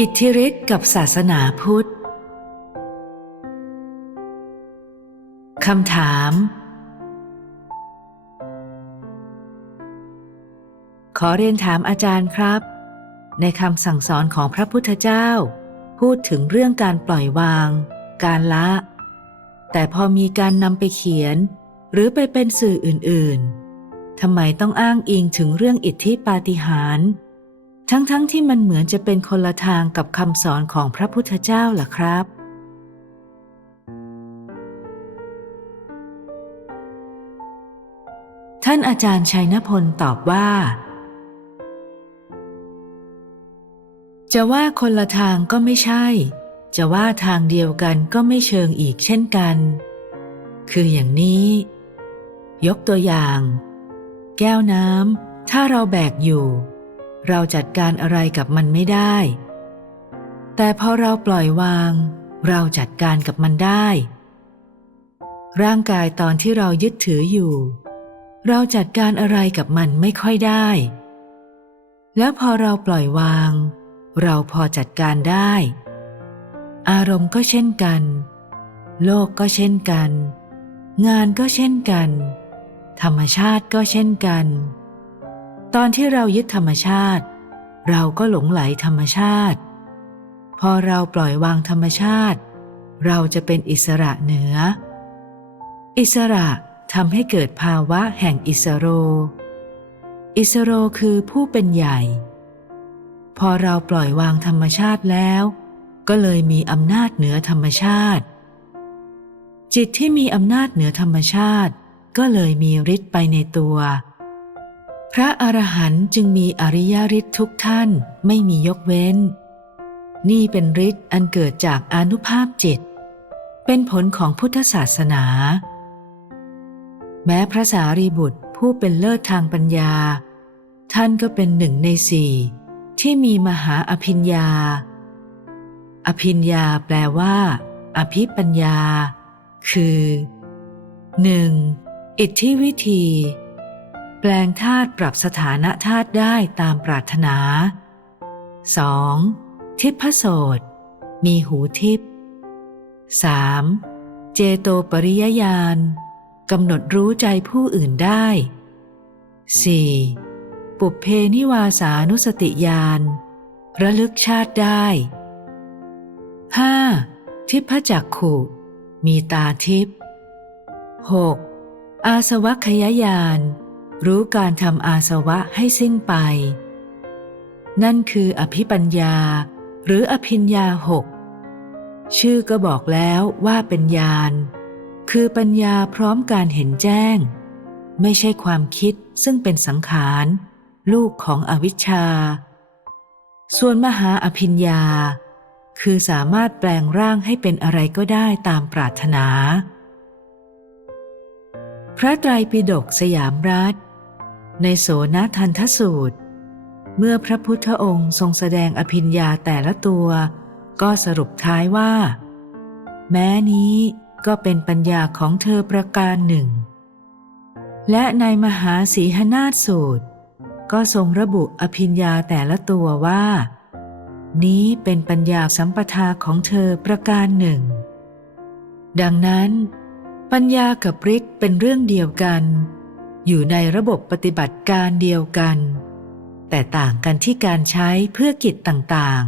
อิทธิฤทธิ์กับศาสนาพุทธ คำถาม ขอเรียนถามอาจารย์ครับ ในคำสั่งสอนของพระพุทธเจ้า พูดถึงเรื่องการปล่อยวาง การละ แต่พอมีการนำไปเขียน หรือไปเป็นสื่ออื่น ๆทำไมต้องอ้างอิงถึงเรื่องอิทธิปาฏิหาริย์ ทั้งๆทที่มันเหมือนจะเป็นคนละทางกับคำสอนของพระพุทธเจ้าล่ะครับ ท่านอาจารย์ชัยนพลตอบว่า จะว่าคนละทางก็ไม่ใช่ จะว่าทางเดียวกันก็ไม่เชิงอีกเช่นกัน คืออย่างนี้ ยกตัวอย่าง แก้วน้ำถ้าเราแบกอยู่ เราจัดการอะไรกับมันไม่ได้ แต่พอเราปล่อยวาง เราจัดการกับมันได้ ร่างกายตอนที่เรายึดถืออยู่ เราจัดการอะไรกับมันไม่ค่อยได้ แล้วพอเราปล่อยวาง เราพอจัดการได้ อารมณ์ก็เช่นกัน โลกก็เช่นกัน งานก็เช่นกัน ธรรมชาติก็เช่นกัน ตอนที่เรายึดธรรมชาติ เราก็หลงไหลธรรมชาติ พอเราปล่อยวางธรรมชาติ เราจะเป็นอิสระเหนือ อิสระทำให้เกิดภาวะแห่งอิสโร อิสโรคือผู้เป็นใหญ่ พอเราปล่อยวางธรรมชาติแล้ว ก็เลยมีอำนาจเหนือธรรมชาติ จิตที่มีอำนาจเหนือธรรมชาติ ก็เลยมีฤทธิ์ไปในตัว พระอรหันต์จึงมีอริยฤทธิ์ทุกท่านไม่มียกเว้น นี่เป็นฤทธิ์อันเกิดจากอนุภาพจิต เป็นผลของพุทธศาสนา แม้พระสารีบุตรผู้เป็นเลิศทางปัญญา ท่านก็เป็นหนึ่งในสี่ที่มีมหาอภิญญา อภิญญาแปลว่า อภิปัญญา คือ 1. อิทธิวิธี ปลงธาตุปรับสถานะธาตุได้ตามปรารถนา 2. ทิพโสตมีหูทิพ 3. เจโตปริยญาณกำหนดรู้ใจผู้อื่นได้ 4. ปุเพนิวาสานุสติญาณระลึกชาติได้ 5. ทิพจักขุมีตาทิพ 6. อาสวัคยายาน รู้การทำอาสวะให้สิ้นไป นั่นคืออภิปัญญา หรืออภิญญาหกชื่อก็บอกแล้วว่าเป็นญาณคือปัญญาพร้อมการเห็นแจ้ง ไม่ใช่ความคิดซึ่งเป็นสังขาร ลูกของอวิชชา ส่วนมหาอภิญญา คือสามารถแปลงร่างให้เป็นอะไรก็ได้ตามปรารถนา พระไตรปิฎกสยามรัฐ ในโสนทันทสูตร เมื่อพระพุทธองค์ทรงแสดงอภิญญาแต่ละตัว ก็สรุปท้ายว่า แม้นี้ก็เป็นปัญญาของเธอประการหนึ่ง และในมหาสีหนาฏสูตร ก็ทรงระบุอภิญญาแต่ละตัวว่า นี้เป็นปัญญาสัมปทาของเธอประการหนึ่ง ดังนั้น ปัญญากับฤทธิ์เป็นเรื่องเดียวกัน อยู่ในระบบปฏิบัติการเดียวกัน แต่ต่างกันที่การใช้เพื่อกิจต่าง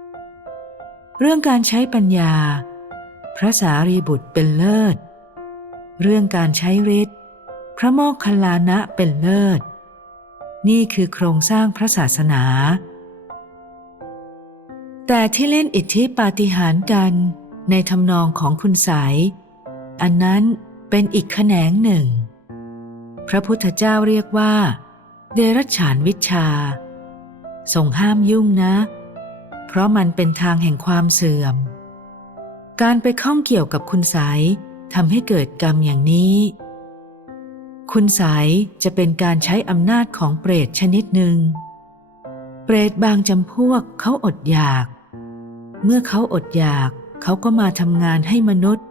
ๆ เรื่องการใช้ปัญญา พระสารีบุตรเป็นเลิศ เรื่องการใช้ฤทธิ์พระโมคคัลลานะเป็นเลิศ นี่คือโครงสร้างพระศาสนา แต่ที่เล่นอิทธิปาฏิหาริย์กันในทำนองของคุณสาย อันนั้นเป็นอีกแขนงหนึ่ง พระพุทธเจ้าเรียกว่า เดรัจฉานวิชา ทรงห้ามยุ่งนะ เพราะมันเป็นทางแห่งความเสื่อม การไปข้องเกี่ยวกับคุณสายทำให้เกิดกรรมอย่างนี้ คุณสายจะเป็นการใช้อำนาจของเปรตชนิดหนึ่ง เปรตบางจำพวกเขาอดอยาก เมื่อเขาอดอยากเขาก็มาทำงานให้มนุษย์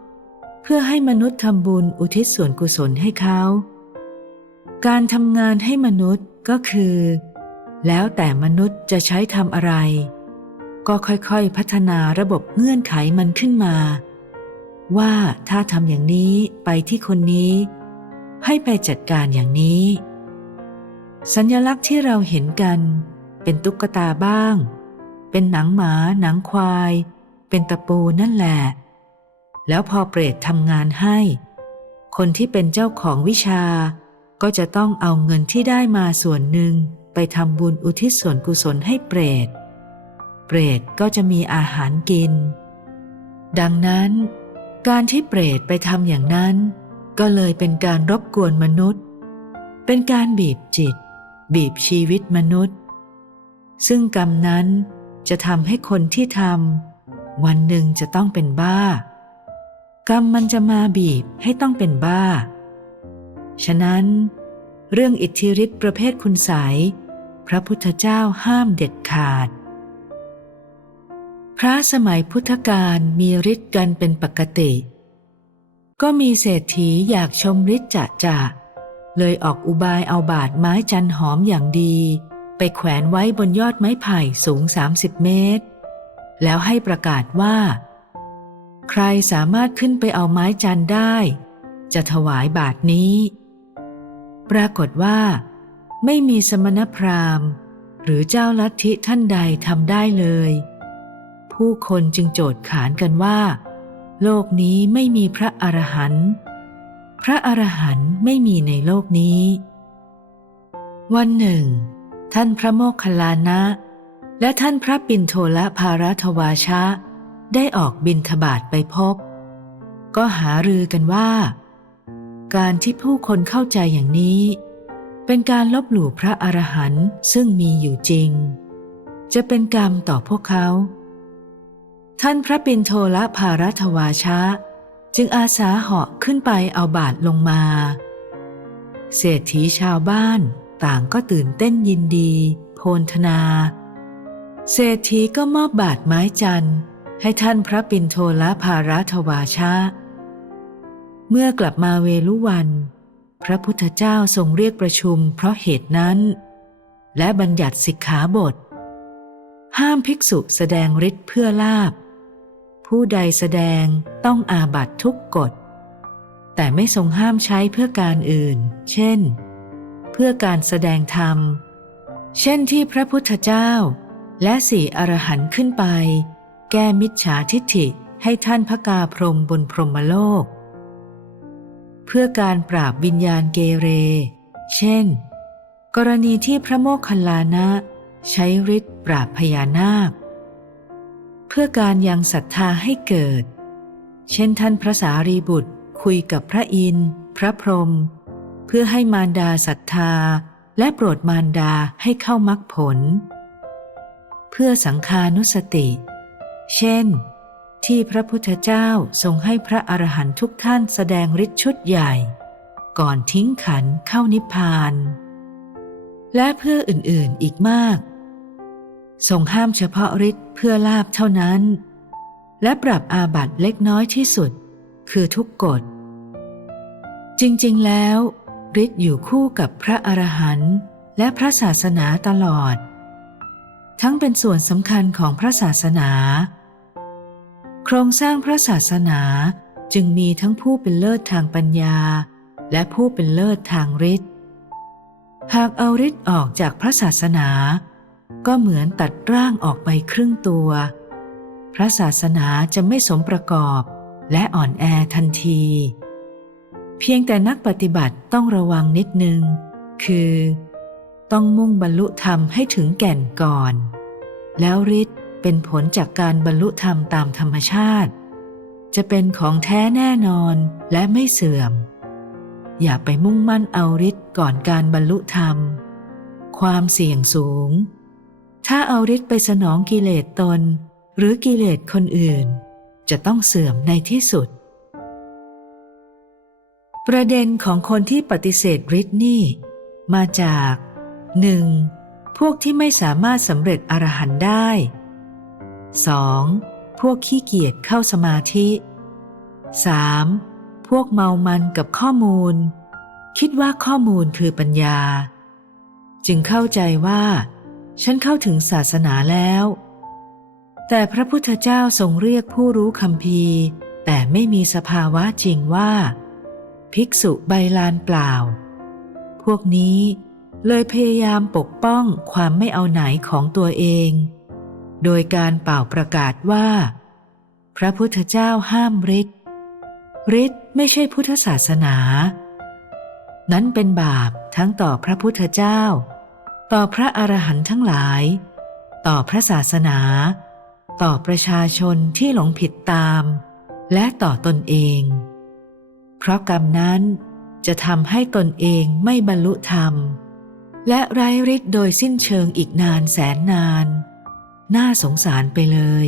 เพื่อให้มนุษย์ทำบุญอุทิศส่วนกุศลให้เขา การทำงานให้มนุษย์ก็คือ แล้วแต่มนุษย์จะใช้ทำอะไร ก็ค่อยๆพัฒนาระบบเงื่อนไขมันขึ้นมา ว่าถ้าทำอย่างนี้ไปที่คนนี้ ให้ไปจัดการอย่างนี้ สัญลักษณ์ที่เราเห็นกัน เป็นตุ๊กตาบ้าง เป็นหนังหมา หนังควาย เป็นตะปูนั่นแหละ แล้วพอเปรตทำงานให้ คนที่เป็นเจ้าของวิชา ก็จะต้องเอาเงินที่ได้มาส่วนหนึ่ง ไปทำบุญอุทิศส่วนกุศลให้เปรต เปรตก็จะมีอาหารกิน ดังนั้น การที่เปรตไปทำอย่างนั้น ก็เลยเป็นการรบกวนมนุษย์ เป็นการบีบจิต บีบชีวิตมนุษย์ ซึ่งกรรมนั้นจะทำให้คนที่ทำวันหนึ่งจะต้องเป็นบ้า กรรมมันจะมาบีบให้ต้องเป็นบ้า ฉะนั้น เรื่องอิทธิฤทธิประเภทคุณใสยพระพุทธเจ้าห้ามเด็ดขาด พระสมัยพุทธกาลมีฤทธิ์กันเป็นปกติ ก็มีเศรษฐีอยากชมฤทธิ์จะจะเลยออกอุบายเอาบาดไม้จันหอมอย่างดี ไปแขวนไว้บนยอดไม้ไผ่สูง 30 เมตร แล้วให้ประกาศว่า ใครสามารถขึ้นไปเอาไม้จันได้ จะถวายบาทนี้ ปรากฏว่า ไม่มีสมณพราหมณ์ หรือเจ้าลัทธิท่านใดทำได้เลย ผู้คนจึงโจทย์ขานกันว่า โลกนี้ไม่มีพระอรหันต์พระอรหันต์ไม่มีในโลกนี้ วันหนึ่ง ท่านพระโมคคัลลานะ และท่านพระปินโทละภารัทวาชะ ได้ออกบินทบาทไปพบ ก็หารือกันว่า การที่ผู้คนเข้าใจอย่างนี้ เป็นการลบหลู่พระอรหันต์ซึ่งมีอยู่จริง จะเป็นกรรมต่อพวกเขา ท่านพระปินโทละภารัทวาชะ จึงอาสาเหาะขึ้นไปเอาบาทลงมา เศรษฐีชาวบ้านต่างก็ตื่นเต้นยินดี โพนธนา เศรษฐีก็มอบบาทไม้จันทร์ ให้ท่านพระปินโทละภารัทวาชะ เมื่อกลับมาเวลุวัน พระพุทธเจ้าทรงเรียกประชุมเพราะเหตุนั้น และบัญญัติสิกขาบท ห้ามภิกษุแสดงฤทธิ์เพื่อลาบ ผู้ใดแสดงต้องอาบัตทุกกฎ แต่ไม่ทรงห้ามใช้เพื่อการอื่น เช่น เพื่อการแสดงธรรม เช่นที่พระพุทธเจ้า และสี่อรหันต์ขึ้นไป แก้มิจฉาทิฏฐิให้ท่านพระกาพรมบนพรหมโลก เพื่อการปราบวิญญาณเกเร เช่น กรณีที่พระโมคคัลลานะ ใช้ฤทธิ์ปราบพญานาค เพื่อการยังศรัทธาให้เกิด เช่นท่านพระสารีบุตรคุยกับพระอินทร์ พระพรหมเพื่อให้มารดาศรัทธาและโปรดมารดาให้เข้ามรรคผล เพื่อสังคานุสติ เช่น ที่พระพุทธเจ้าทรงให้พระอรหันตุทุกท่านแสดงฤทธิ์ชุดใหญ่ ก่อนทิ้งขันเข้านิพพาน และเพื่ออื่นๆอีกมาก ทรงห้ามเฉพาะฤทธิ์เพื่อลาบเท่านั้น และปรับอาบัตเล็กน้อยที่สุด คือทุกกฎ จริงๆแล้วฤทธิ์อยู่คู่กับพระอรหันต์และพระศาสนาตลอด ทั้งเป็นส่วนสำคัญของพระศาสนา โครงสร้างพระศาสนาจึงมีทั้งผู้เป็นเลิศทางปัญญา และผู้เป็นเลิศทางฤทธิ์หากเอาฤทธิ์ออกจากพระศาสนา ก็เหมือนตัดร่างออกไปครึ่งตัว พระศาสนาจะไม่สมประกอบและอ่อนแอทันที เพียงแต่นักปฏิบัติต้องระวังนิดนึง คือ ต้องมุ่งบรรลุธรรมให้ถึงแก่นก่อน แล้วฤทธิ์ เป็นผลจากการบรรลุธรรมตามธรรมชาติ จะเป็นของแท้แน่นอนและไม่เสื่อม อย่าไปมุ่งมั่นเอาฤทธิ์ก่อนการบรรลุธรรม ความเสี่ยงสูง ถ้าเอาฤทธิ์ไปสนองกิเลสตน หรือกิเลสคนอื่น จะต้องเสื่อมในที่สุด ประเด็นของคนที่ปฏิเสธฤทธิ์นี่ มาจาก 1. พวกที่ไม่สามารถสำเร็จอรหันต์ได้ 2. พวกขี้เกียจเข้าสมาธิ 3. พวกเมามันกับข้อมูล คิดว่าข้อมูลคือปัญญา จึงเข้าใจว่า ฉันเข้าถึงศาสนาแล้ว แต่พระพุทธเจ้าทรงเรียกผู้รู้คำพีแต่ไม่มีสภาวะจริงว่า ภิกษุใบลานเปล่า พวกนี้เลยพยายามปกป้องความไม่เอาไหนของตัวเอง โดยการเป่าประกาศว่า พระพุทธเจ้าห้ามฤทธิ์ฤทธิ์ไม่ใช่พุทธศาสนา นั้นเป็นบาปทั้งต่อพระพุทธเจ้า ต่อพระอรหันต์ทั้งหลาย ต่อพระศาสนา ต่อประชาชนที่หลงผิดตาม และต่อตนเอง เพราะกรรมนั้นจะทำให้ตนเองไม่บรรลุธรรม และไร้ฤทธิ์โดยสิ้นเชิงอีกนานแสนนาน น่าสงสารไปเลย